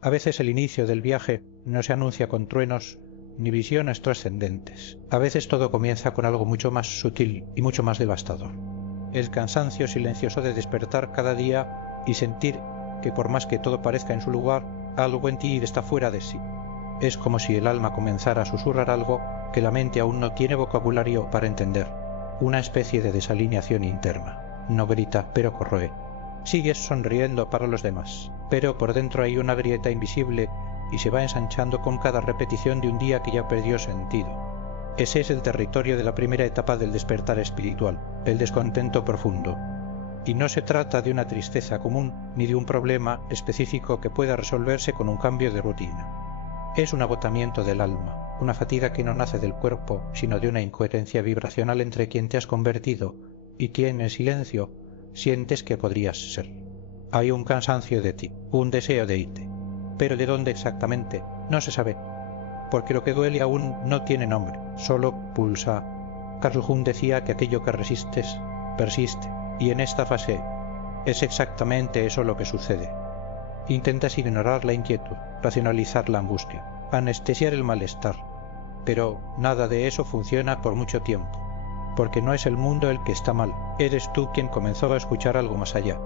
A veces el inicio del viaje no se anuncia con truenos ni visiones trascendentes. A veces todo comienza con algo mucho más sutil y mucho más devastador. El cansancio silencioso de despertar cada día y sentir que por más que todo parezca en su lugar, algo en ti está fuera de sí. Es como si el alma comenzara a susurrar algo que la mente aún no tiene vocabulario para entender. Una especie de desalineación interna. No grita, pero corroe. Sigues sonriendo para los demás, pero por dentro hay una grieta invisible y se va ensanchando con cada repetición de un día que ya perdió sentido. Ese es el territorio de la primera etapa del despertar espiritual, el descontento profundo. Y no se trata de una tristeza común ni de un problema específico que pueda resolverse con un cambio de rutina. Es un agotamiento del alma, una fatiga que no nace del cuerpo, sino de una incoherencia vibracional entre quien te has convertido y quien en silencio sientes que podrías ser. Hay un cansancio de ti, un deseo de irte. Pero de dónde exactamente, no se sabe, porque lo que duele aún no tiene nombre, solo pulsa. Carl Jung decía que aquello que resistes, persiste, y en esta fase es exactamente eso lo que sucede. Intentas ignorar la inquietud, racionalizar la angustia, anestesiar el malestar, pero nada de eso funciona por mucho tiempo, porque no es el mundo el que está mal, eres tú quien comenzó a escuchar algo más allá,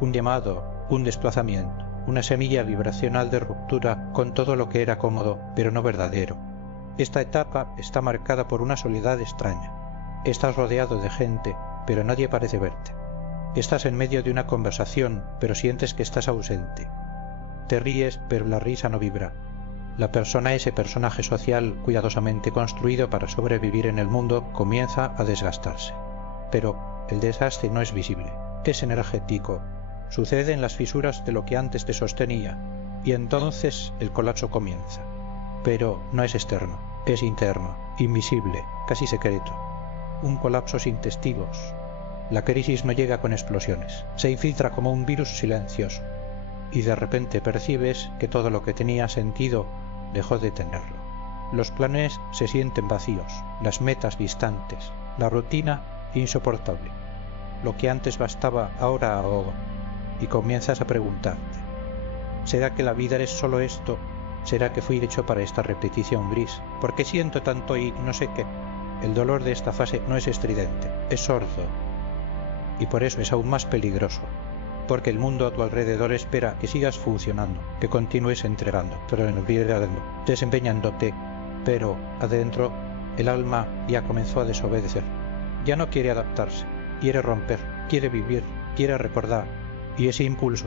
un llamado, un desplazamiento, una semilla vibracional de ruptura con todo lo que era cómodo, pero no verdadero. Esta etapa está marcada por una soledad extraña. Estás rodeado de gente, pero nadie parece verte. Estás en medio de una conversación, pero sientes que estás ausente. Te ríes, pero la risa no vibra. La persona, ese personaje social cuidadosamente construido para sobrevivir en el mundo, comienza a desgastarse. Pero el desgaste no es visible, es energético. Sucede en las fisuras de lo que antes te sostenía, y entonces el colapso comienza. Pero no es externo, es interno, invisible, casi secreto. Un colapso sin testigos. La crisis no llega con explosiones, se infiltra como un virus silencioso, y de repente percibes que todo lo que tenía sentido dejó de tenerlo. Los planes se sienten vacíos, las metas distantes, la rutina insoportable. Lo que antes bastaba ahora ahoga, y comienzas a preguntarte: ¿será que la vida es solo esto? ¿Será que fui hecho para esta repetición gris? ¿Por qué siento tanto y no sé qué? El dolor de esta fase no es estridente, es sordo, y por eso es aún más peligroso, porque el mundo a tu alrededor espera que sigas funcionando, que continúes entregando, desempeñándote, pero adentro el alma ya comenzó a desobedecer, ya no quiere adaptarse, quiere romper, quiere vivir, quiere recordar, y ese impulso,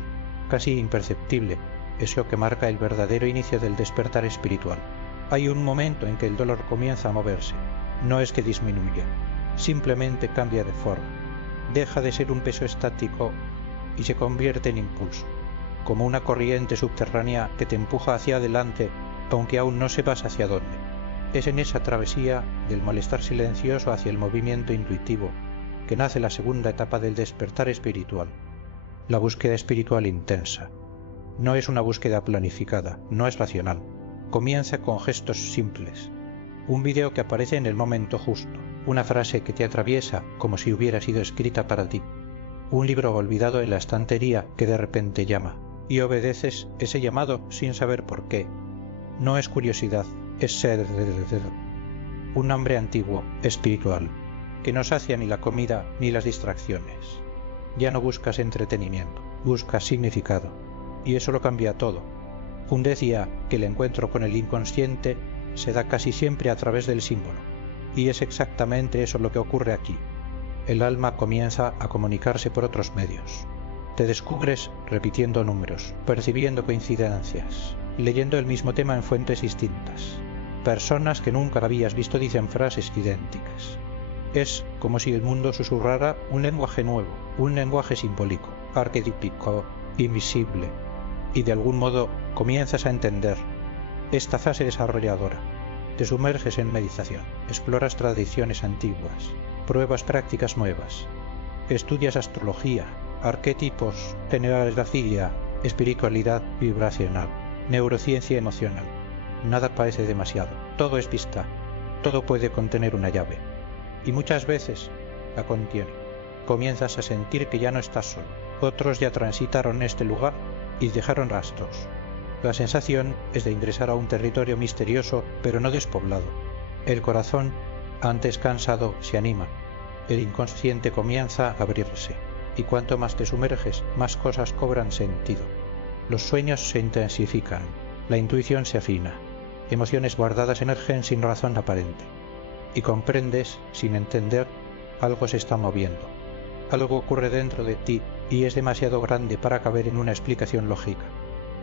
casi imperceptible, es lo que marca el verdadero inicio del despertar espiritual. Hay un momento en que el dolor comienza a moverse, no es que disminuya, simplemente cambia de forma, deja de ser un peso estático y se convierte en impulso, como una corriente subterránea que te empuja hacia adelante, aunque aún no sepas hacia dónde. Es en esa travesía del malestar silencioso hacia el movimiento intuitivo que nace la segunda etapa del despertar espiritual, la búsqueda espiritual intensa. No es una búsqueda planificada, no es racional. Comienza con gestos simples. Un vídeo que aparece en el momento justo, una frase que te atraviesa como si hubiera sido escrita para ti, un libro olvidado en la estantería que de repente llama, y obedeces ese llamado sin saber por qué. No es curiosidad, es ser, un hambre antiguo, espiritual, que no sacia ni la comida ni las distracciones. Ya no buscas entretenimiento, buscas significado, y eso lo cambia todo. Jung decía que el encuentro con el inconsciente se da casi siempre a través del símbolo, y es exactamente eso lo que ocurre aquí. El alma comienza a comunicarse por otros medios. Te descubres repitiendo números, percibiendo coincidencias, leyendo el mismo tema en fuentes distintas. Personas que nunca habías visto dicen frases idénticas. Es como si el mundo susurrara un lenguaje nuevo, un lenguaje simbólico, arquetípico, invisible, y de algún modo comienzas a entender esta fase desarrolladora. Te sumerges en meditación, exploras tradiciones antiguas, pruebas prácticas nuevas, estudias astrología, arquetipos, generografía, espiritualidad vibracional, neurociencia emocional. Nada parece demasiado, todo es pista, todo puede contener una llave, y muchas veces la contiene. Comienzas a sentir que ya no estás solo, otros ya transitaron este lugar y dejaron rastros. La sensación es de ingresar a un territorio misterioso pero no despoblado. El corazón, antes cansado, se anima. El inconsciente comienza a abrirse, y cuanto más te sumerges, más cosas cobran sentido. Los sueños se intensifican, la intuición se afina, emociones guardadas emergen sin razón aparente. Y comprendes, sin entender, algo se está moviendo. Algo ocurre dentro de ti y es demasiado grande para caber en una explicación lógica.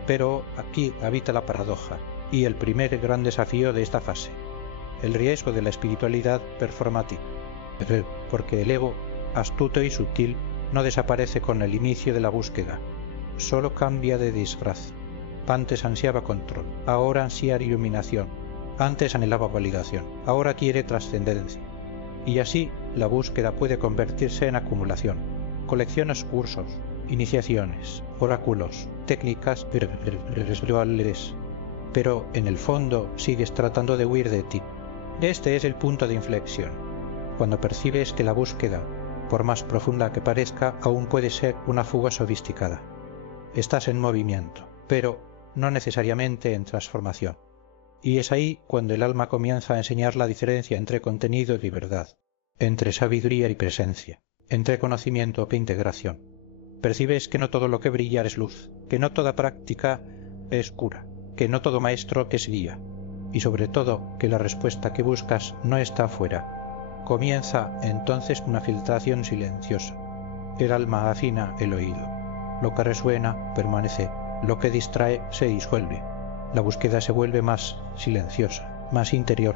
Pero aquí habita la paradoja y el primer gran desafío de esta fase, el riesgo de la espiritualidad performática, porque el ego, astuto y sutil, no desaparece con el inicio de la búsqueda, solo cambia de disfraz. Antes ansiaba control, ahora ansía iluminación, antes anhelaba validación, ahora quiere trascendencia. Y así la búsqueda puede convertirse en acumulación, coleccionas cursos, iniciaciones, oráculos, técnicas espirituales, pero en el fondo sigues tratando de huir de ti. Este es el punto de inflexión, cuando percibes que la búsqueda, por más profunda que parezca, aún puede ser una fuga sofisticada. Estás en movimiento, pero no necesariamente en transformación. Y es ahí cuando el alma comienza a enseñar la diferencia entre contenido y verdad, entre sabiduría y presencia, entre conocimiento e integración. Percibes que no todo lo que brilla es luz, que no toda práctica es cura, que no todo maestro es guía, y sobre todo que la respuesta que buscas no está afuera. Comienza entonces una filtración silenciosa. El alma afina el oído. Lo que resuena permanece, lo que distrae se disuelve. La búsqueda se vuelve más silenciosa, más interior.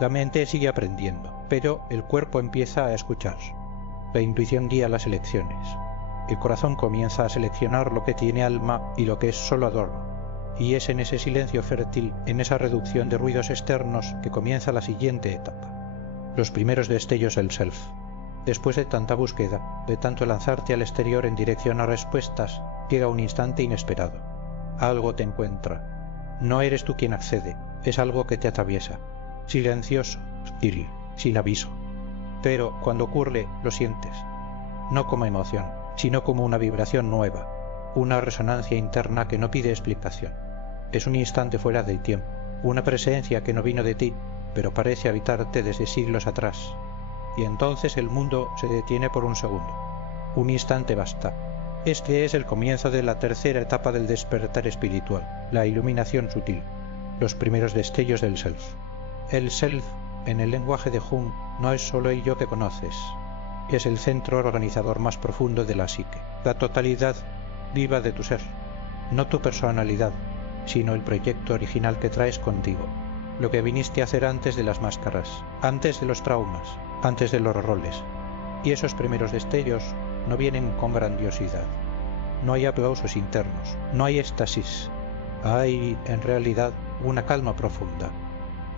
La mente sigue aprendiendo, pero el cuerpo empieza a escuchar. La intuición guía las elecciones. El corazón comienza a seleccionar lo que tiene alma y lo que es solo adorno. Y es en ese silencio fértil, en esa reducción de ruidos externos, que comienza la siguiente etapa. Los primeros destellos del self. Después de tanta búsqueda, de tanto lanzarte al exterior en dirección a respuestas, llega un instante inesperado. Algo te encuentra. No eres tú quien accede, es algo que te atraviesa. Silencioso, sutil, sin aviso. Pero cuando ocurre, lo sientes. No como emoción, sino como una vibración nueva, una resonancia interna que no pide explicación. Es un instante fuera del tiempo, una presencia que no vino de ti, pero parece habitarte desde siglos atrás. Y entonces el mundo se detiene por un segundo. Un instante basta. Este es el comienzo de la tercera etapa del despertar espiritual, la iluminación sutil, los primeros destellos del self. El self, en el lenguaje de Jung, no es solo el yo que conoces, es el centro organizador más profundo de la psique, la totalidad viva de tu ser, no tu personalidad, sino el proyecto original que traes contigo, lo que viniste a hacer antes de las máscaras, antes de los traumas, antes de los roles. Y esos primeros destellos no vienen con grandiosidad. No hay aplausos internos, no hay éxtasis. Hay, en realidad, una calma profunda,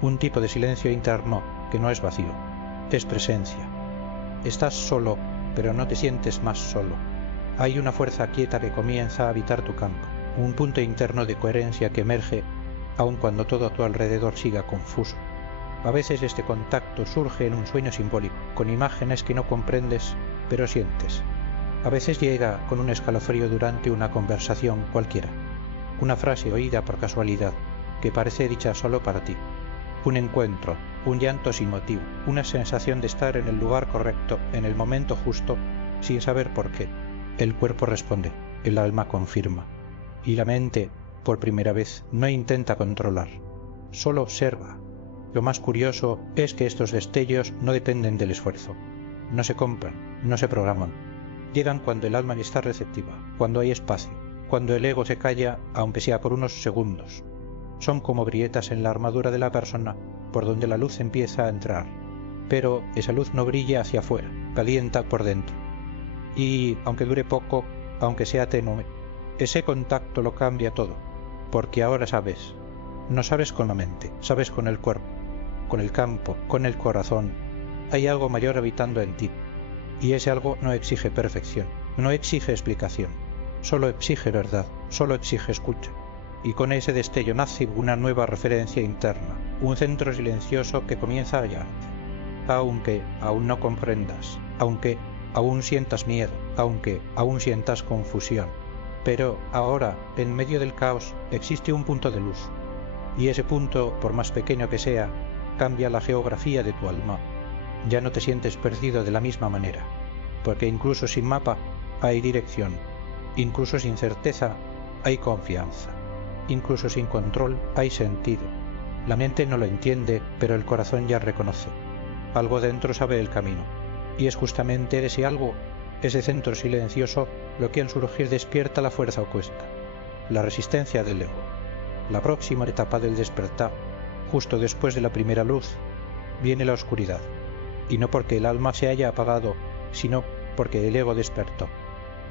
un tipo de silencio interno que no es vacío, es presencia. Estás solo, pero no te sientes más solo. Hay una fuerza quieta que comienza a habitar tu campo, un punto interno de coherencia que emerge, aun cuando todo a tu alrededor siga confuso. A veces este contacto surge en un sueño simbólico, con imágenes que no comprendes, pero sientes. A veces llega con un escalofrío durante una conversación cualquiera, una frase oída por casualidad, que parece dicha solo para ti. Un encuentro, un llanto sin motivo, una sensación de estar en el lugar correcto, en el momento justo, sin saber por qué. El cuerpo responde, el alma confirma. Y la mente, por primera vez, no intenta controlar, solo observa. Lo más curioso es que estos destellos no dependen del esfuerzo. No se compran, no se programan. Llegan cuando el alma está receptiva, cuando hay espacio, cuando el ego se calla, aunque sea por unos segundos. Son como grietas en la armadura de la persona por donde la luz empieza a entrar. Pero esa luz no brilla hacia afuera, calienta por dentro. Y, aunque dure poco, aunque sea tenue, ese contacto lo cambia todo, porque ahora sabes. No sabes con la mente, sabes con el cuerpo, con el campo, con el corazón. Hay algo mayor habitando en ti, y ese algo no exige perfección, no exige explicación, solo exige verdad, solo exige escucha. Y con ese destello nace una nueva referencia interna, un centro silencioso que comienza a hallarte. Aunque aún no comprendas, aunque aún sientas miedo, aunque aún sientas confusión, Pero ahora, en medio del caos, existe un punto de luz, y ese punto, por más pequeño que sea, cambia la geografía de tu alma. Ya no te sientes perdido de la misma manera, porque incluso sin mapa hay dirección, incluso sin certeza hay confianza, incluso sin control hay sentido. La mente no lo entiende, pero el corazón ya reconoce. Algo dentro sabe el camino, y es justamente ese algo, ese centro silencioso, lo que al surgir despierta la fuerza opuesta, la resistencia del ego. La próxima etapa del despertar, justo después de la primera luz, viene la oscuridad, y no porque el alma se haya apagado, sino porque el ego despertó.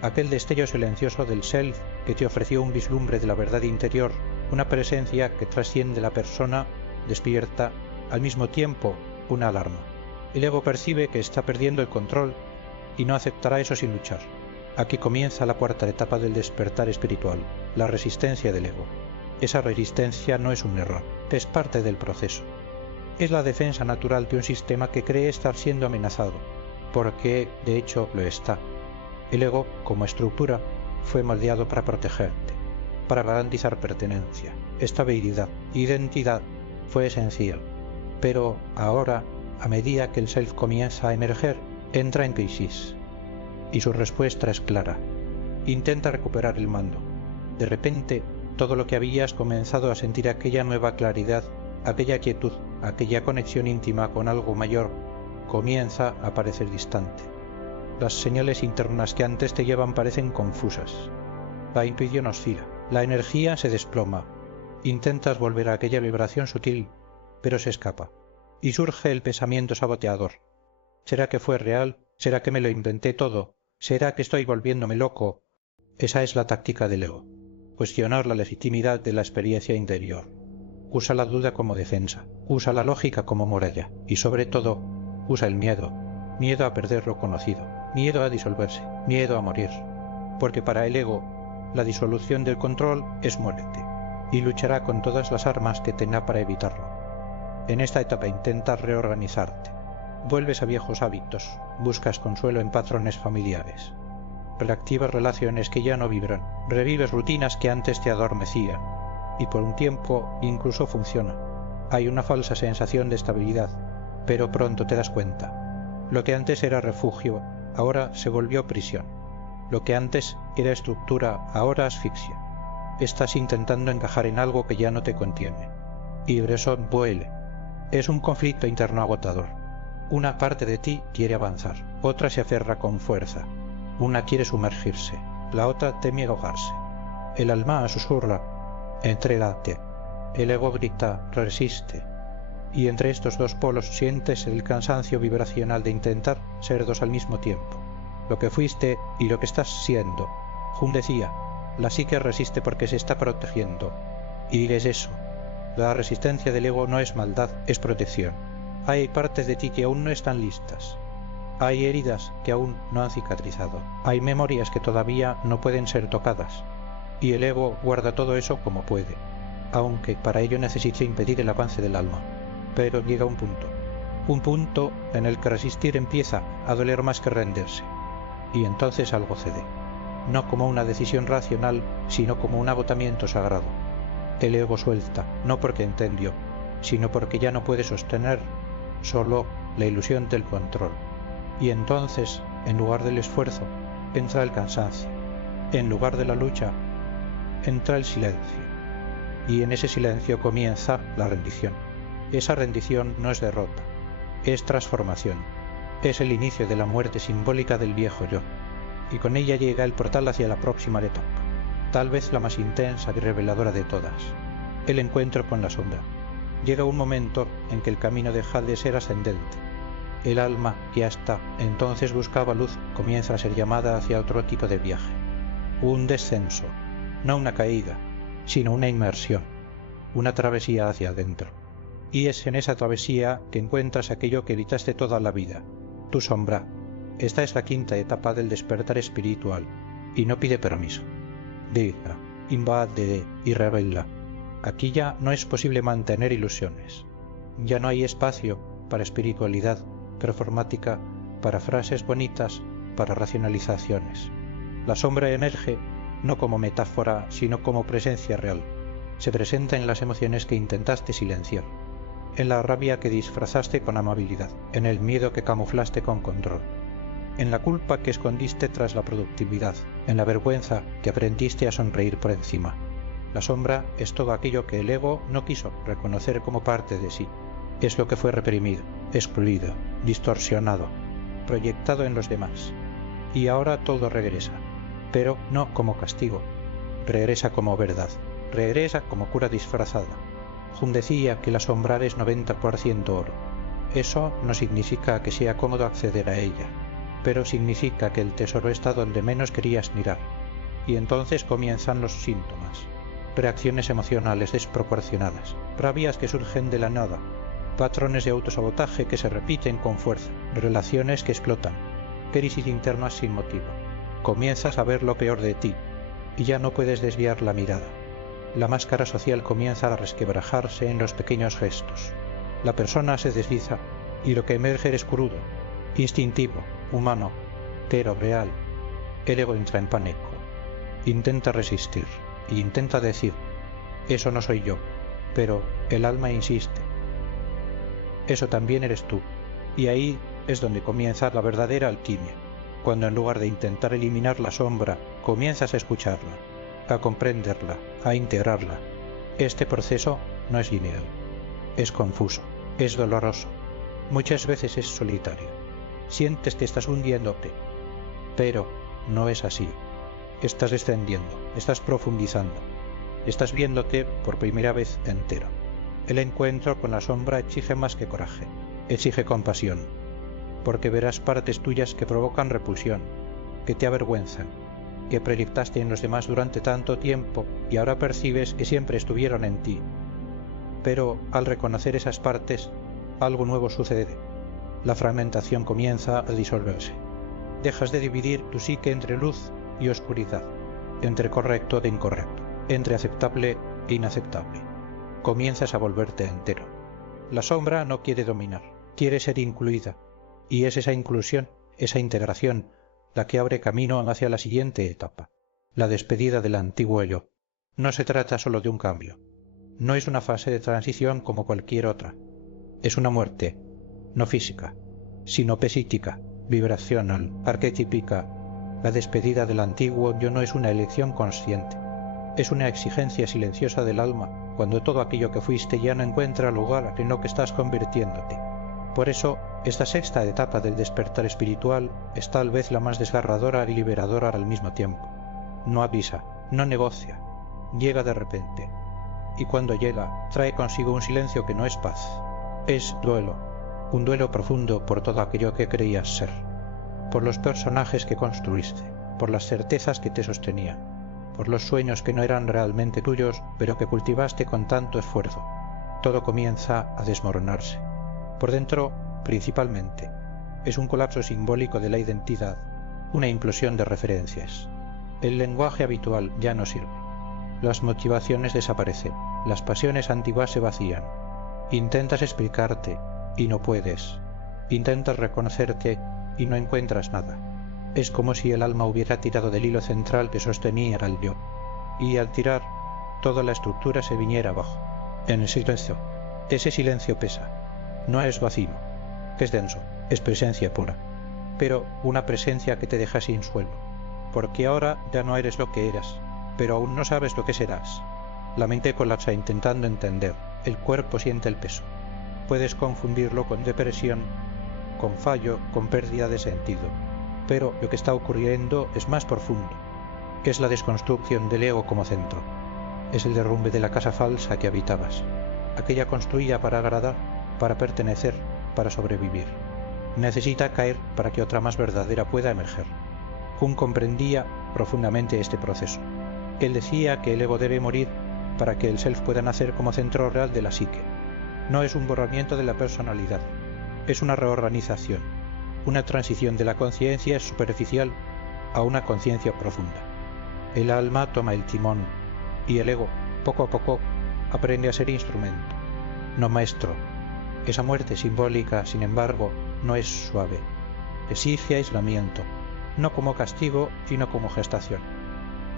Aquel destello silencioso del self que te ofreció un vislumbre de la verdad interior, una presencia que trasciende la persona, despierta, al mismo tiempo, una alarma. El ego percibe que está perdiendo el control y no aceptará eso sin luchar. Aquí comienza la cuarta etapa del despertar espiritual, la resistencia del ego. Esa resistencia no es un error, es parte del proceso. Es la defensa natural de un sistema que cree estar siendo amenazado, porque, de hecho, lo está. El ego, como estructura, fue moldeado para protegerte, para garantizar pertenencia, estabilidad, identidad, fue esencial. Pero ahora, a medida que el self comienza a emerger, entra en crisis. Y su respuesta es clara. Intenta recuperar el mando. De repente, todo lo que habías comenzado a sentir aquella nueva claridad, aquella quietud, aquella conexión íntima con algo mayor, comienza a parecer distante. Las señales internas que antes te llevan parecen confusas. La intuición oscila, la energía se desploma. Intentas volver a aquella vibración sutil, pero se escapa. Y surge el pensamiento saboteador. ¿Será que fue real? ¿Será que me lo inventé todo? ¿Será que estoy volviéndome loco? Esa es la táctica del ego. Cuestionar la legitimidad de la experiencia interior. Usa la duda como defensa, usa la lógica como muralla y sobre todo usa el miedo. Miedo a perder lo conocido, miedo a disolverse, miedo a morir. Porque para el ego, la disolución del control es muerte, y luchará con todas las armas que tenga para evitarlo. En esta etapa intentas reorganizarte. Vuelves a viejos hábitos, buscas consuelo en patrones familiares. Reactivas relaciones que ya no vibran, revives rutinas que antes te adormecían, y por un tiempo incluso funciona. Hay una falsa sensación de estabilidad, pero pronto te das cuenta. Lo que antes era refugio, ahora se volvió prisión. Lo que antes era estructura, ahora asfixia. Estás intentando encajar en algo que ya no te contiene. Y Bresson vuele. Es un conflicto interno agotador. Una parte de ti quiere avanzar, otra se aferra con fuerza. Una quiere sumergirse, la otra teme ahogarse. El alma susurra, entrégate. El ego grita, resiste. Y entre estos dos polos sientes el cansancio vibracional de intentar ser dos al mismo tiempo. Lo que fuiste y lo que estás siendo. Jung decía, la psique resiste porque se está protegiendo. Y diles eso. La resistencia del ego no es maldad, es protección. Hay partes de ti que aún no están listas. Hay heridas que aún no han cicatrizado. Hay memorias que todavía no pueden ser tocadas. Y el ego guarda todo eso como puede, aunque para ello necesite impedir el avance del alma. Pero llega un punto en el que resistir empieza a doler más que rendirse. Y entonces algo cede. No como una decisión racional, sino como un agotamiento sagrado. El ego suelta, no porque entendió, sino porque ya no puede sostener solo la ilusión del control. Y entonces, en lugar del esfuerzo, entra el cansancio. En lugar de la lucha, entra el silencio. Y en ese silencio comienza la rendición. Esa rendición no es derrota, es transformación. Es el inicio de la muerte simbólica del viejo yo. Y con ella llega el portal hacia la próxima etapa, tal vez la más intensa y reveladora de todas, el encuentro con la sombra. Llega un momento en que el camino deja de ser ascendente. El alma, que hasta entonces buscaba luz, comienza a ser llamada hacia otro tipo de viaje. Un descenso, no una caída, sino una inmersión, una travesía hacia adentro. Y es en esa travesía que encuentras aquello que evitaste toda la vida, tu sombra. Esta es la quinta etapa del despertar espiritual, y no pide permiso. Diga, invade y revela. Aquí ya no es posible mantener ilusiones. Ya no hay espacio para espiritualidad performática, para frases bonitas, para racionalizaciones. La sombra emerge no como metáfora, sino como presencia real. Se presenta en las emociones que intentaste silenciar, en la rabia que disfrazaste con amabilidad, en el miedo que camuflaste con control, en la culpa que escondiste tras la productividad, en la vergüenza que aprendiste a sonreír por encima. La sombra es todo aquello que el ego no quiso reconocer como parte de sí. Es lo que fue reprimido, excluido, distorsionado, proyectado en los demás. Y ahora todo regresa, pero no como castigo, regresa como verdad, regresa como cura disfrazada. Jung decía que el asombrar es 90% oro. Eso no significa que sea cómodo acceder a ella, pero significa que el tesoro está donde menos querías mirar, y entonces comienzan los síntomas. Reacciones emocionales desproporcionadas, rabias que surgen de la nada, patrones de autosabotaje que se repiten con fuerza, relaciones que explotan, crisis internas sin motivo. Comienzas a ver lo peor de ti, y ya no puedes desviar la mirada. La máscara social comienza a resquebrajarse en los pequeños gestos. La persona se desliza, y lo que emerge es crudo, instintivo, humano, pero real. El ego entra en pánico. Intenta resistir, e intenta decir, eso no soy yo, pero el alma insiste. Eso también eres tú, y ahí es donde comienza la verdadera alquimia, cuando en lugar de intentar eliminar la sombra, comienzas a escucharla, a comprenderla, a integrarla. Este proceso no es lineal, es confuso, es doloroso, muchas veces es solitario. Sientes que estás hundiéndote, pero no es así. Estás descendiendo, estás profundizando, estás viéndote por primera vez entero. El encuentro con la sombra exige más que coraje, exige compasión, porque verás partes tuyas que provocan repulsión, que te avergüenzan, que proyectaste en los demás durante tanto tiempo y ahora percibes que siempre estuvieron en ti. Pero al reconocer esas partes, algo nuevo sucede. La fragmentación comienza a disolverse. Dejas de dividir tu psique entre luz y oscuridad, entre correcto e incorrecto, entre aceptable e inaceptable. Comienzas a volverte entero. La sombra no quiere dominar, quiere ser incluida, y es esa inclusión, esa integración, la que abre camino hacia la siguiente etapa, la despedida del antiguo yo. No se trata solo de un cambio, no es una fase de transición como cualquier otra, es una muerte, no física, sino psíquica, vibracional, arquetípica. La despedida del antiguo yo no es una elección consciente, es una exigencia silenciosa del alma cuando todo aquello que fuiste ya no encuentra lugar en lo que estás convirtiéndote. Por eso, esta sexta etapa del despertar espiritual es tal vez la más desgarradora y liberadora al mismo tiempo. No avisa, no negocia, llega de repente. Y cuando llega, trae consigo un silencio que no es paz, es duelo, un duelo profundo por todo aquello que creías ser, por los personajes que construiste, por las certezas que te sostenían, por los sueños que no eran realmente tuyos, pero que cultivaste con tanto esfuerzo. Todo comienza a desmoronarse. Por dentro, principalmente, es un colapso simbólico de la identidad, una implosión de referencias. El lenguaje habitual ya no sirve. Las motivaciones desaparecen, las pasiones antiguas se vacían. Intentas explicarte y no puedes. Intentas reconocerte y no encuentras nada. Es como si el alma hubiera tirado del hilo central que sostenía al yo, y al tirar, toda la estructura se viniera abajo. En el silencio. Ese silencio pesa. No es vacío, es denso, es presencia pura, pero una presencia que te deja sin suelo, porque ahora ya no eres lo que eras, pero aún no sabes lo que serás. La mente colapsa intentando entender, el cuerpo siente el peso. Puedes confundirlo con depresión, con fallo, con pérdida de sentido, pero lo que está ocurriendo es más profundo. Es la desconstrucción del ego como centro, es el derrumbe de la casa falsa que habitabas, aquella construida para agradar, para pertenecer, para sobrevivir. Necesita caer para que otra más verdadera pueda emerger. Jung comprendía profundamente este proceso. Él decía que el ego debe morir para que el self pueda nacer como centro real de la psique. No es un borramiento de la personalidad, es una reorganización, una transición de la conciencia superficial a una conciencia profunda. El alma toma el timón y el ego, poco a poco, aprende a ser instrumento, no maestro. Esa muerte simbólica, sin embargo, no es suave. Exige aislamiento, no como castigo, sino como gestación.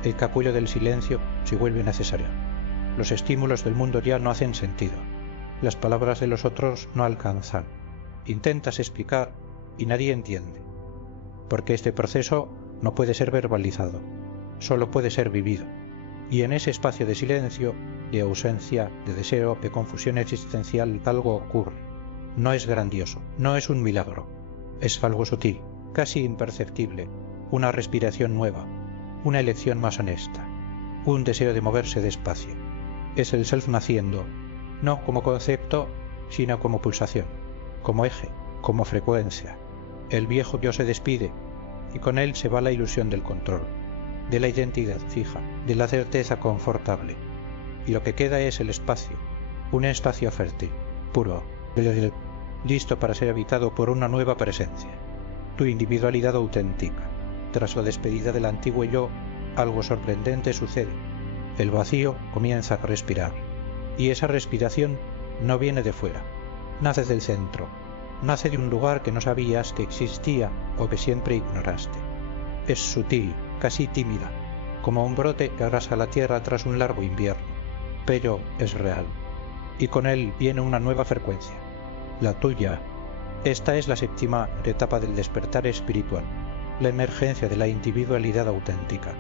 El capullo del silencio se vuelve necesario. Los estímulos del mundo ya no hacen sentido. Las palabras de los otros no alcanzan. Intentas explicar y nadie entiende. Porque este proceso no puede ser verbalizado, solo puede ser vivido. Y en ese espacio de silencio, de ausencia, de deseo, de confusión existencial, algo ocurre. No es grandioso, no es un milagro. Es algo sutil, casi imperceptible, una respiración nueva, una elección más honesta, un deseo de moverse despacio. Es el self naciendo, no como concepto, sino como pulsación, como eje, como frecuencia. El viejo yo se despide, y con él se va la ilusión del control, de la identidad fija, de la certeza confortable. Y lo que queda es el espacio, un espacio fértil, puro, listo para ser habitado por una nueva presencia, tu individualidad auténtica. Tras la despedida del antiguo yo, algo sorprendente sucede. El vacío comienza a respirar. Y esa respiración no viene de fuera, nace del centro, nace de un lugar que no sabías que existía o que siempre ignoraste. Es sutil, casi tímida, como un brote que arrasa la tierra tras un largo invierno, pero es real. Y con él viene una nueva frecuencia, la tuya. Esta es la séptima etapa del despertar espiritual, la emergencia de la individualidad auténtica.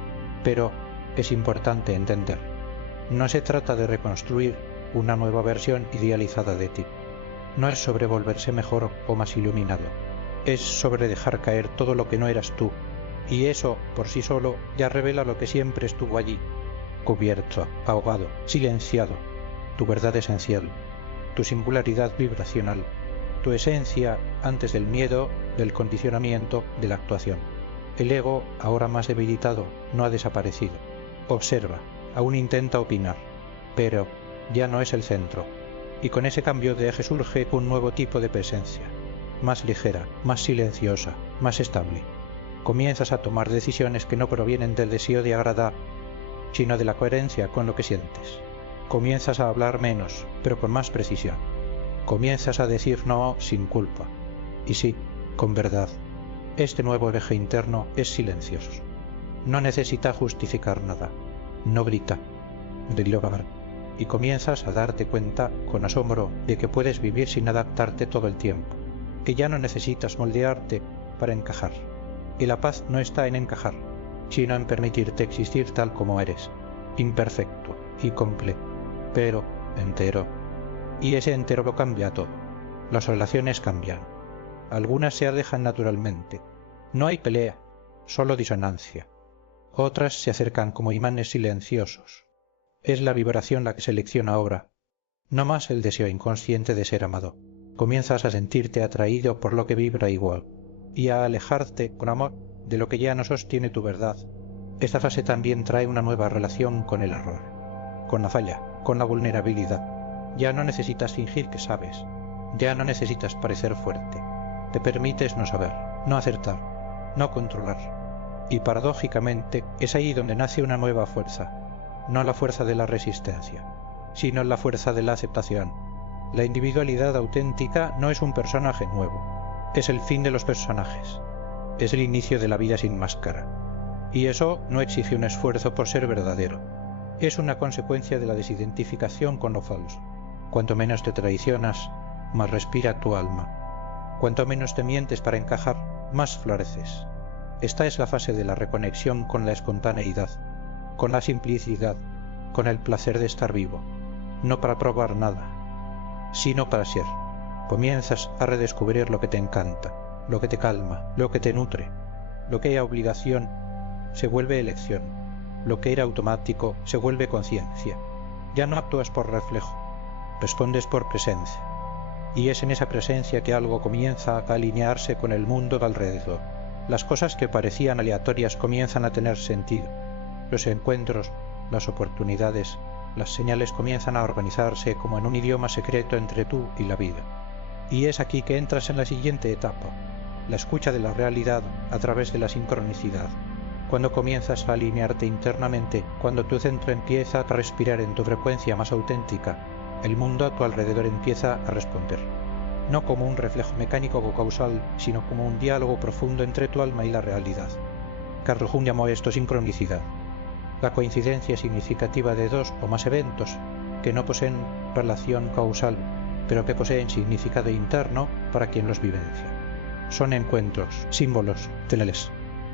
Pero es importante entender, no se trata de reconstruir una nueva versión idealizada de ti. No es sobre volverse mejor o más iluminado, es sobre dejar caer todo lo que no eras tú, y eso por sí solo ya revela lo que siempre estuvo allí, cubierto, ahogado, silenciado, tu verdad esencial, tu singularidad vibracional, tu esencia antes del miedo, del condicionamiento, de la actuación. El ego, ahora más debilitado, no ha desaparecido. Observa, aún intenta opinar, pero ya no es el centro. Y con ese cambio de eje surge un nuevo tipo de presencia, más ligera, más silenciosa, más estable. Comienzas a tomar decisiones que no provienen del deseo de agradar, sino de la coherencia con lo que sientes. Comienzas a hablar menos, pero con más precisión. Comienzas a decir no sin culpa. Y sí, con verdad. Este nuevo eje interno es silencioso. No necesita justificar nada. No grita. Y comienzas a darte cuenta, con asombro, de que puedes vivir sin adaptarte todo el tiempo. Que ya no necesitas moldearte para encajar. Y la paz no está en encajar, sino en permitirte existir tal como eres. Imperfecto y completo, pero entero. Y ese entero lo cambia todo. Las relaciones cambian. Algunas se alejan naturalmente. No hay pelea, solo disonancia. Otras se acercan como imanes silenciosos. Es la vibración la que selecciona ahora, no más el deseo inconsciente de ser amado. Comienzas a sentirte atraído por lo que vibra igual, y a alejarte con amor de lo que ya no sostiene tu verdad. Esta fase también trae una nueva relación con el error, con la falla, con la vulnerabilidad. Ya no necesitas fingir que sabes, ya no necesitas parecer fuerte. Te permites no saber, no acertar, no controlar. Y paradójicamente es ahí donde nace una nueva fuerza, no la fuerza de la resistencia, sino la fuerza de la aceptación. La individualidad auténtica no es un personaje nuevo, es el fin de los personajes, es el inicio de la vida sin máscara. Y eso no exige un esfuerzo por ser verdadero, es una consecuencia de la desidentificación con lo falso. Cuanto menos te traicionas, más respira tu alma. Cuanto menos te mientes para encajar, más floreces. Esta es la fase de la reconexión con la espontaneidad, con la simplicidad, con el placer de estar vivo, no para probar nada, sino para ser. Comienzas a redescubrir lo que te encanta, lo que te calma, lo que te nutre. Lo que era obligación se vuelve elección, lo que era automático se vuelve conciencia. Ya no actúas por reflejo, respondes por presencia. Y es en esa presencia que algo comienza a alinearse con el mundo de alrededor. Las cosas que parecían aleatorias comienzan a tener sentido. Los encuentros, las oportunidades, las señales comienzan a organizarse como en un idioma secreto entre tú y la vida. Y es aquí que entras en la siguiente etapa, la escucha de la realidad a través de la sincronicidad. Cuando comienzas a alinearte internamente, cuando tu centro empieza a respirar en tu frecuencia más auténtica, el mundo a tu alrededor empieza a responder. No como un reflejo mecánico o causal, sino como un diálogo profundo entre tu alma y la realidad. Carl Jung llamó esto sincronicidad. la coincidencia significativa de dos o más eventos que no poseen relación causal, pero que poseen significado interno para quien los vivencia. Son encuentros, símbolos, teles,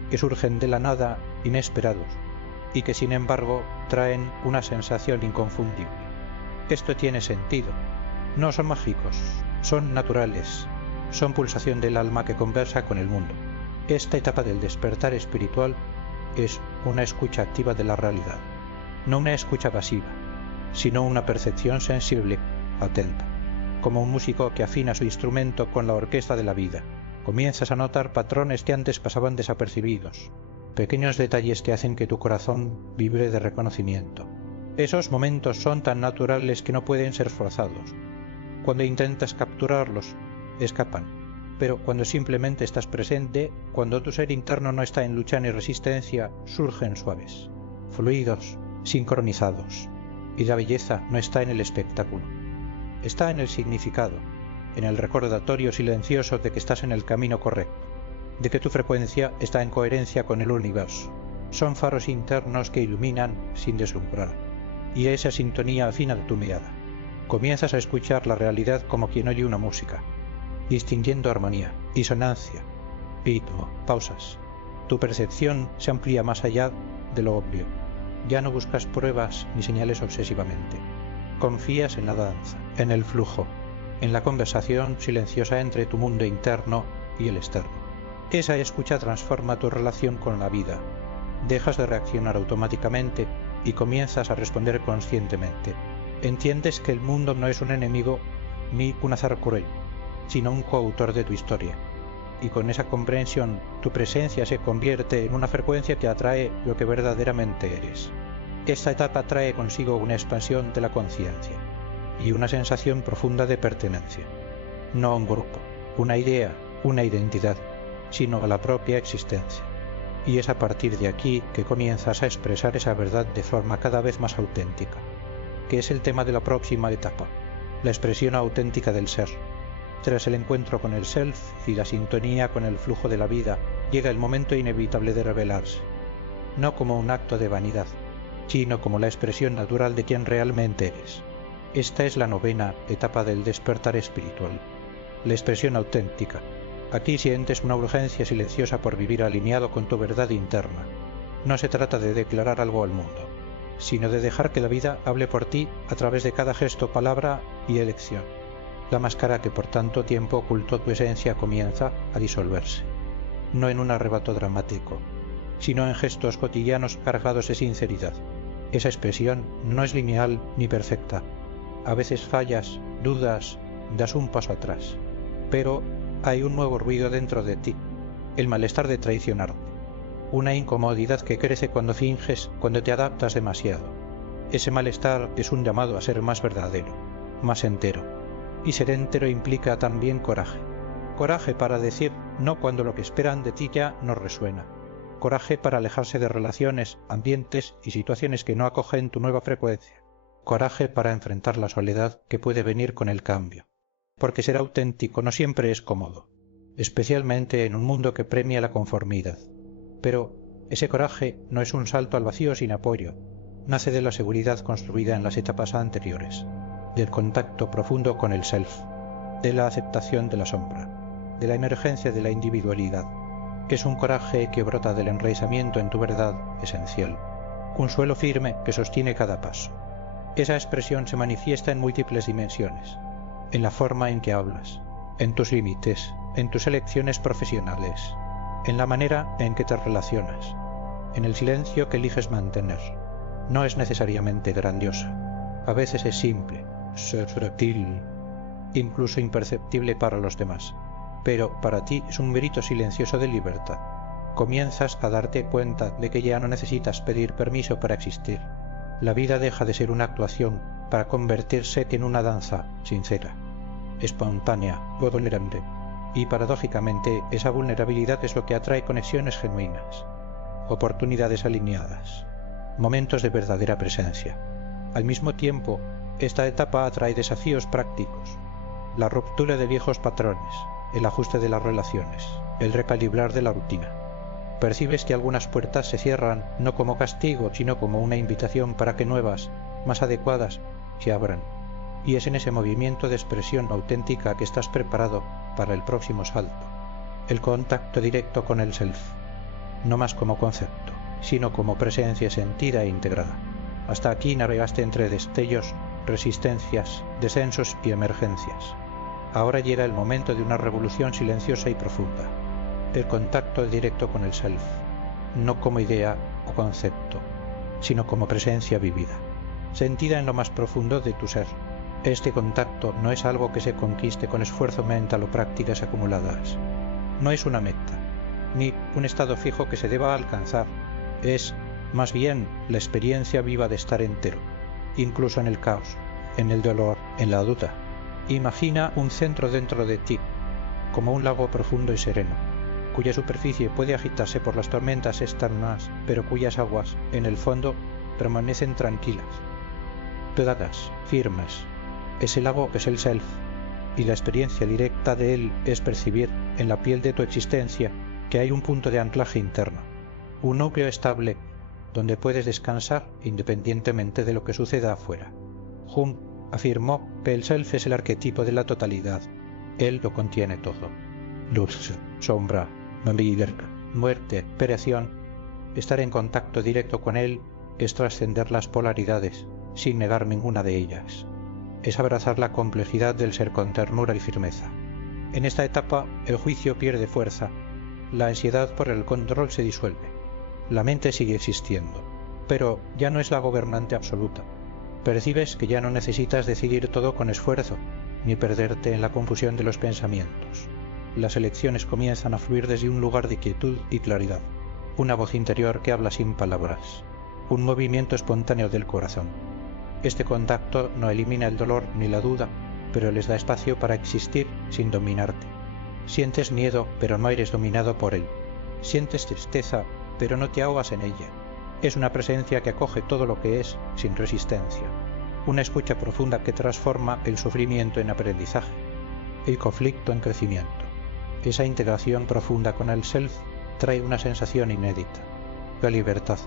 que surgen de la nada, inesperados, y que sin embargo traen una sensación inconfundible. Esto tiene sentido. No son mágicos, son naturales, son pulsación del alma que conversa con el mundo. Esta etapa del despertar espiritual es una escucha activa de la realidad, no una escucha pasiva, sino una percepción sensible, atenta, como un músico que afina su instrumento con la orquesta de la vida. Comienzas a notar patrones que antes pasaban desapercibidos, pequeños detalles que hacen que tu corazón vibre de reconocimiento. Esos momentos son tan naturales que no pueden ser forzados. Cuando intentas capturarlos, escapan, pero cuando simplemente estás presente, cuando tu ser interno no está en lucha ni resistencia, surgen suaves, fluidos, sincronizados, y la belleza no está en el espectáculo, está en el significado, en el recordatorio silencioso de que estás en el camino correcto, de que tu frecuencia está en coherencia con el universo. Son faros internos que iluminan sin deslumbrar, y esa sintonía afina tu mirada. Comienzas a escuchar la realidad como quien oye una música, distinguiendo armonía, disonancia, ritmo, pausas. Tu percepción se amplía más allá de lo obvio. Ya no buscas pruebas ni señales obsesivamente. Confías en la danza, en el flujo, en la conversación silenciosa entre tu mundo interno y el externo. Esa escucha transforma tu relación con la vida. Dejas de reaccionar automáticamente y comienzas a responder conscientemente. Entiendes que el mundo no es un enemigo ni un azar cruel, sino un coautor de tu historia. Y con esa comprensión, tu presencia se convierte en una frecuencia que atrae lo que verdaderamente eres. Esta etapa trae consigo una expansión de la conciencia y una sensación profunda de pertenencia. No a un grupo, una idea, una identidad, sino a la propia existencia. Y es a partir de aquí que comienzas a expresar esa verdad de forma cada vez más auténtica, que es el tema de la próxima etapa, la expresión auténtica del ser. Tras el encuentro con el self y la sintonía con el flujo de la vida, llega el momento inevitable de revelarse, no como un acto de vanidad, sino como la expresión natural de quien realmente eres. Esta es la novena etapa del despertar espiritual, la expresión auténtica. Aquí sientes una urgencia silenciosa por vivir alineado con tu verdad interna. No se trata de declarar algo al mundo, sino de dejar que la vida hable por ti a través de cada gesto, palabra y elección. La máscara que por tanto tiempo ocultó tu esencia comienza a disolverse, no en un arrebato dramático, sino en gestos cotidianos cargados de sinceridad. Esa expresión no es lineal ni perfecta. A veces fallas, dudas, das un paso atrás, pero hay un nuevo ruido dentro de ti, el malestar de traicionarte, una incomodidad que crece cuando finges, cuando te adaptas demasiado. Ese malestar es un llamado a ser más verdadero, más entero, y ser entero implica también coraje. Coraje para decir no cuando lo que esperan de ti ya no resuena. Coraje para alejarse de relaciones, ambientes y situaciones que no acogen tu nueva frecuencia. Coraje para enfrentar la soledad que puede venir con el cambio. Porque ser auténtico no siempre es cómodo, especialmente en un mundo que premia la conformidad. Pero ese coraje no es un salto al vacío sin apoyo, nace de la seguridad construida en las etapas anteriores, del contacto profundo con el self, de la aceptación de la sombra, de la emergencia de la individualidad. Es un coraje que brota del enraizamiento en tu verdad esencial, un suelo firme que sostiene cada paso. Esa expresión se manifiesta en múltiples dimensiones, en la forma en que hablas, en tus límites, en tus elecciones profesionales, en la manera en que te relacionas, en el silencio que eliges mantener. No es necesariamente grandiosa, a veces es simple, sutil, incluso imperceptible para los demás, pero para ti es un grito silencioso de libertad. Comienzas a darte cuenta de que ya no necesitas pedir permiso para existir. La vida deja de ser una actuación para convertirse en una danza sincera, espontánea, vulnerable. Y paradójicamente esa vulnerabilidad es lo que atrae conexiones genuinas, oportunidades alineadas, momentos de verdadera presencia. Al mismo tiempo, esta etapa atrae desafíos prácticos, la ruptura de viejos patrones, el ajuste de las relaciones, el recalibrar de la rutina. Percibes que algunas puertas se cierran no como castigo, sino como una invitación para que nuevas, más adecuadas, se abran. Y es en ese movimiento de expresión auténtica que estás preparado para el próximo salto, el contacto directo con el self, no más como concepto, sino como presencia sentida e integrada. Hasta aquí navegaste entre destellos, resistencias, descensos y emergencias. Ahora llega el momento de una revolución silenciosa y profunda, el contacto directo con el self, no como idea o concepto, sino como presencia vivida, sentida en lo más profundo de tu ser. Este contacto no es algo que se conquiste con esfuerzo mental o prácticas acumuladas. No es una meta, ni un estado fijo que se deba alcanzar. Es, más bien, la experiencia viva de estar entero, incluso en el caos, en el dolor, en la duda. Imagina un centro dentro de ti, como un lago profundo y sereno, cuya superficie puede agitarse por las tormentas externas, pero cuyas aguas, en el fondo, permanecen tranquilas, planas, firmes. Ese lago es el self, y la experiencia directa de él es percibir, en la piel de tu existencia, que hay un punto de anclaje interno, un núcleo estable donde puedes descansar independientemente de lo que suceda afuera. Jung afirmó que el self es el arquetipo de la totalidad. Él lo contiene todo. Luz, sombra, muerte, pereción. Estar en contacto directo con él es trascender las polaridades, sin negar ninguna de ellas. Es abrazar la complejidad del ser con ternura y firmeza. En esta etapa el juicio pierde fuerza, la ansiedad por el control se disuelve. La mente sigue existiendo, pero ya no es la gobernante absoluta. Percibes que ya no necesitas decidir todo con esfuerzo, ni perderte en la confusión de los pensamientos. Las elecciones comienzan a fluir desde un lugar de quietud y claridad, una voz interior que habla sin palabras, un movimiento espontáneo del corazón. Este contacto no elimina el dolor ni la duda, pero les da espacio para existir sin dominarte. Sientes miedo, pero no eres dominado por él. Sientes tristeza, pero no te ahogas en ella. Es una presencia que acoge todo lo que es, sin resistencia. Una escucha profunda que transforma el sufrimiento en aprendizaje, el conflicto en crecimiento. Esa integración profunda con el self trae una sensación inédita, la libertad.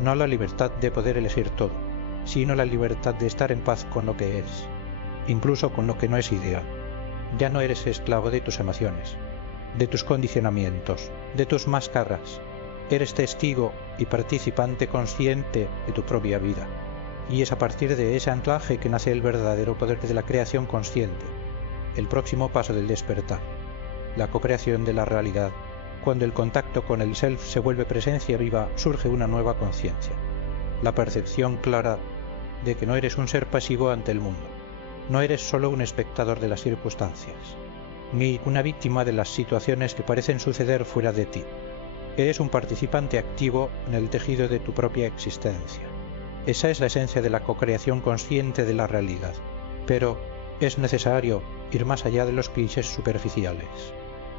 No la libertad de poder elegir todo, sino la libertad de estar en paz con lo que es, incluso con lo que no es ideal. Ya no eres esclavo de tus emociones, de tus condicionamientos, de tus máscaras. Eres testigo y participante consciente de tu propia vida. Y es a partir de ese anclaje que nace el verdadero poder de la creación consciente, el próximo paso del despertar, la co-creación de la realidad. Cuando el contacto con el self se vuelve presencia viva, surge una nueva conciencia, la percepción clara de que no eres un ser pasivo ante el mundo, no eres solo un espectador de las circunstancias, ni una víctima de las situaciones que parecen suceder fuera de ti. Eres un participante activo en el tejido de tu propia existencia. Esa es la esencia de la co-creación consciente de la realidad, pero es necesario ir más allá de los clichés superficiales.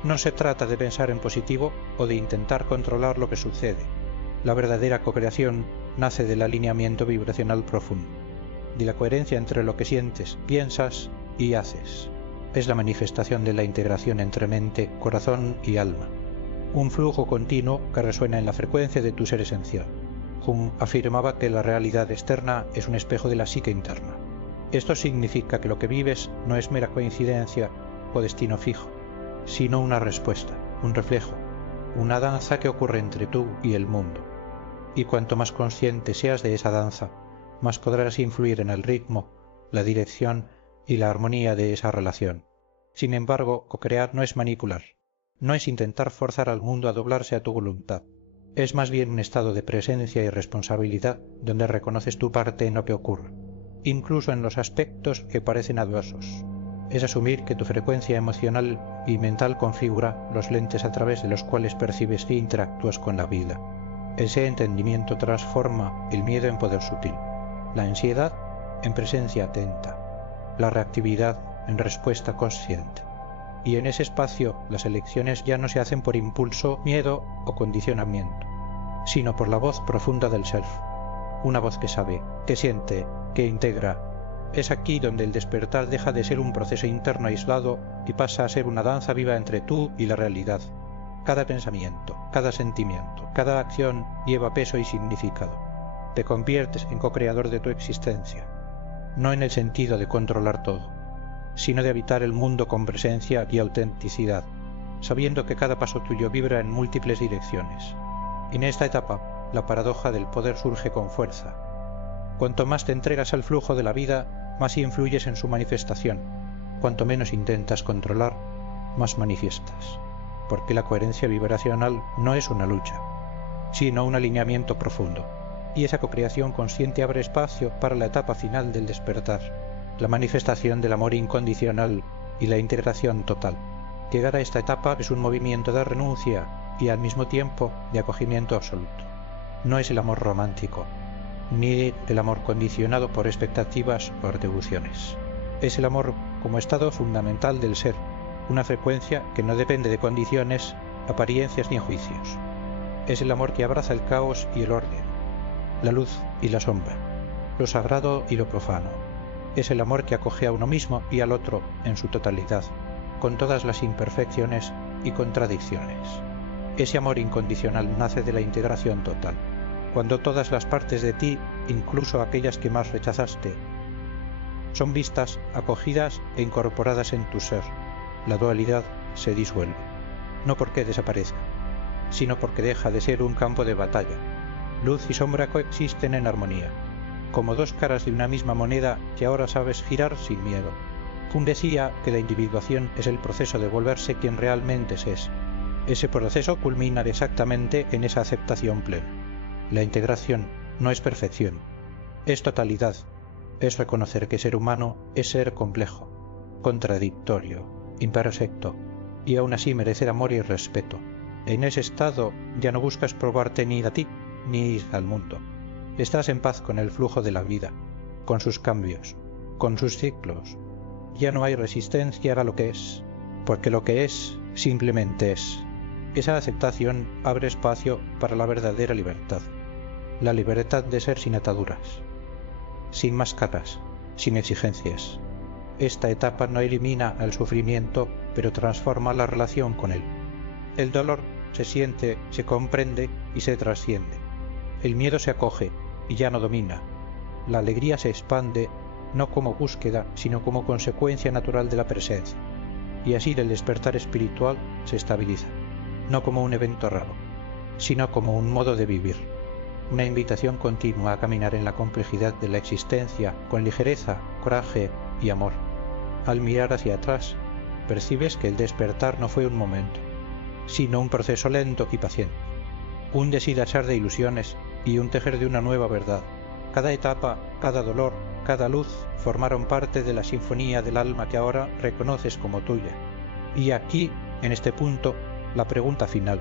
No se trata de pensar en positivo o de intentar controlar lo que sucede. La verdadera co-creación nace del alineamiento vibracional profundo, de la coherencia entre lo que sientes, piensas y haces. Es la manifestación de la integración entre mente, corazón y alma. Un flujo continuo que resuena en la frecuencia de tu ser esencial. Jung afirmaba que la realidad externa es un espejo de la psique interna. Esto significa que lo que vives no es mera coincidencia o destino fijo, sino una respuesta, un reflejo, una danza que ocurre entre tú y el mundo. Y cuanto más consciente seas de esa danza, más podrás influir en el ritmo, la dirección y la armonía de esa relación. Sin embargo, co-crear no es manipular, no es intentar forzar al mundo a doblarse a tu voluntad. Es más bien un estado de presencia y responsabilidad donde reconoces tu parte en lo que ocurre, incluso en los aspectos que parecen adversos. Es asumir que tu frecuencia emocional y mental configura los lentes a través de los cuales percibes e interactúas con la vida. Ese entendimiento transforma el miedo en poder sutil, la ansiedad en presencia atenta, la reactividad en respuesta consciente. Y en ese espacio las elecciones ya no se hacen por impulso, miedo o condicionamiento, sino por la voz profunda del self, una voz que sabe, que siente, que integra. Es aquí donde el despertar deja de ser un proceso interno aislado y pasa a ser una danza viva entre tú y la realidad, Cada pensamiento, cada sentimiento, cada acción lleva peso y significado. Te conviertes en co-creador de tu existencia, no en el sentido de controlar todo, sino de habitar el mundo con presencia y autenticidad, sabiendo que cada paso tuyo vibra en múltiples direcciones. En esta etapa, la paradoja del poder surge con fuerza. Cuanto más te entregas al flujo de la vida, más influyes en su manifestación. Cuanto menos intentas controlar, más manifiestas. Porque la coherencia vibracional no es una lucha, sino un alineamiento profundo. Y esa cocreación consciente abre espacio para la etapa final del despertar, la manifestación del amor incondicional y la integración total. Llegar a esta etapa es un movimiento de renuncia y al mismo tiempo de acogimiento absoluto. No es el amor romántico, ni el amor condicionado por expectativas o atribuciones. Es el amor como estado fundamental del ser, una frecuencia que no depende de condiciones, apariencias ni juicios. Es el amor que abraza el caos y el orden, la luz y la sombra, lo sagrado y lo profano. Es el amor que acoge a uno mismo y al otro en su totalidad, con todas las imperfecciones y contradicciones. Ese amor incondicional nace de la integración total, cuando todas las partes de ti, incluso aquellas que más rechazaste, son vistas, acogidas e incorporadas en tu ser. La dualidad se disuelve, no porque desaparezca, sino porque deja de ser un campo de batalla. Luz y sombra coexisten en armonía, como dos caras de una misma moneda que ahora sabes girar sin miedo. Kuhn decía que la individuación es el proceso de volverse quien realmente se es. Ese proceso culmina exactamente en esa aceptación plena. La integración no es perfección, es totalidad, es reconocer que ser humano es ser complejo, contradictorio, imperfecto, y aún así merecer amor y respeto. En ese estado ya no buscas probarte ni a ti ni al mundo. Estás en paz con el flujo de la vida, con sus cambios, con sus ciclos. Ya no hay resistencia a lo que es, porque lo que es simplemente es. Esa aceptación abre espacio para la verdadera libertad, la libertad de ser sin ataduras, sin máscaras, sin exigencias. Esta etapa no elimina el sufrimiento, pero transforma la relación con él. El dolor se siente, se comprende y se trasciende. El miedo se acoge y ya no domina. La alegría se expande, no como búsqueda, sino como consecuencia natural de la presencia. Y así el despertar espiritual se estabiliza, no como un evento raro, sino como un modo de vivir. Una invitación continua a caminar en la complejidad de la existencia con ligereza, coraje y amor. Al mirar hacia atrás, percibes que el despertar no fue un momento, sino un proceso lento y paciente, un deshilachar de ilusiones y un tejer de una nueva verdad. Cada etapa, cada dolor, cada luz formaron parte de la sinfonía del alma que ahora reconoces como tuya. Y aquí, en este punto, la pregunta final: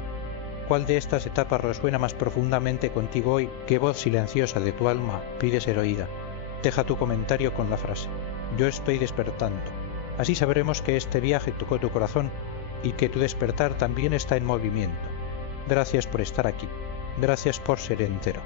¿cuál de estas etapas resuena más profundamente contigo hoy? ¿Qué voz silenciosa de tu alma pide ser oída? Deja tu comentario con la frase: yo estoy despertando. Así sabremos que este viaje tocó tu corazón y que tu despertar también está en movimiento. Gracias por estar aquí. Gracias por ser entero.